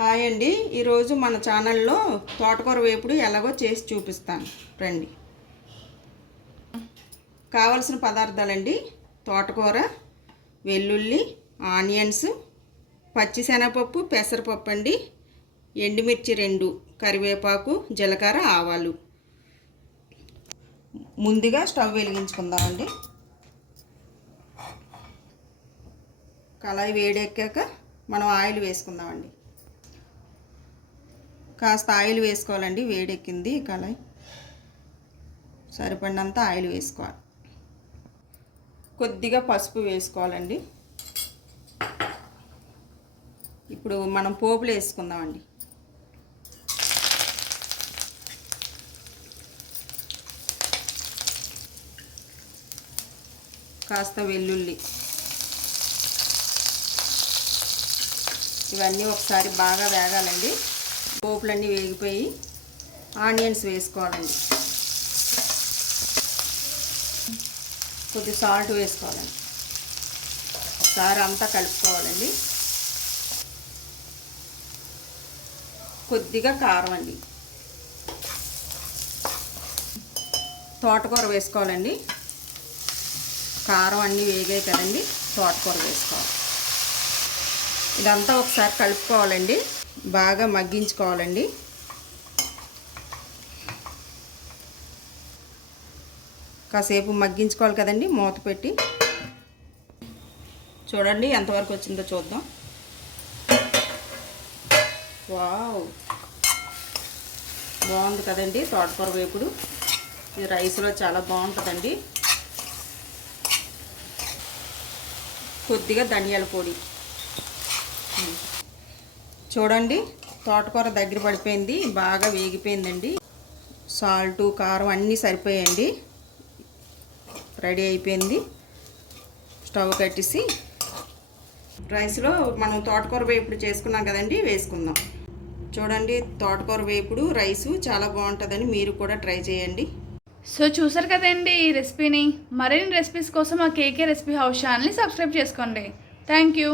Hi అండి, ఈరోజు మన ఛానల్లో తోటకూర వేపుడు ఎలాగో చేసి చూపిస్తాను రండి. కావలసిన పదార్థాలండి: తోటకూర, వెల్లుల్లి, ఆనియన్స్, పచ్చిశనగపప్పు, పెసరపప్పు అండి, ఎండుమిర్చి 2, కరివేపాకు, జీలకర్ర, ఆవాలు. ముందుగా స్టవ్ వెలిగించుకుందామండి. కళాయి వేడెక్కాక మనం ఆయిల్ వేసుకుందామండి. కాస్త ఆయిల్ వేసుకోవాలండి. వేడెక్కింది కళాయి, సరిపడినంత ఆయిల్ వేసుకోవాలి. కొద్దిగా పసుపు వేసుకోవాలండి. ఇప్పుడు మనం పోపులు వేసుకుందామండి. కాస్త వెల్లుల్లి, ఇవన్నీ ఒకసారి బాగా వేగాలండి. పోపులన్నీ వేగిపోయి ఆనియన్స్ వేసుకోవాలండి. కొద్ది సాల్ట్ వేసుకోవాలండి. ఒకసారి అంతా కలుపుకోవాలండి. కొద్దిగా కారం అండి. తోటకూర వేసుకోవాలండి. కారం అన్నీ వేగాయి కదండి, తోటకూర వేసుకోవాలి. ఇదంతా ఒకసారి కలుపుకోవాలండి. బాగా మగ్గించుకోవాలండి. కాసేపు మగ్గించుకోవాలి కదండి. మూత పెట్టి చూడండి ఎంతవరకు వచ్చిందో చూద్దాం. వావ్, బాగుంది కదండి తోటకూర వేపుడు. ఇది రైస్లో చాలా బాగుంటుందండి. కొద్దిగా ధనియాల పొడి చూడండి. తోటకూర దగ్గర పడిపోయింది, బాగా వేగిపోయిందండి. సాల్టు, కారం అన్నీ సరిపోయాయండి. రెడీ అయిపోయింది. స్టవ్ కట్టేసి రైస్లో మనం తోటకూర వేపుడు చేసుకున్నాం కదండి, వేసుకుందాం. చూడండి, తోటకూర వేపుడు రైసు చాలా బాగుంటుందని మీరు కూడా ట్రై చేయండి. సో చూసారు కదండి ఈ రెసిపీని. మరిన్ని రెసిపీస్ కోసం మా కేకే రెసిపీ హౌస్ ఛానల్ని సబ్స్క్రైబ్ చేసుకోండి. Thank you.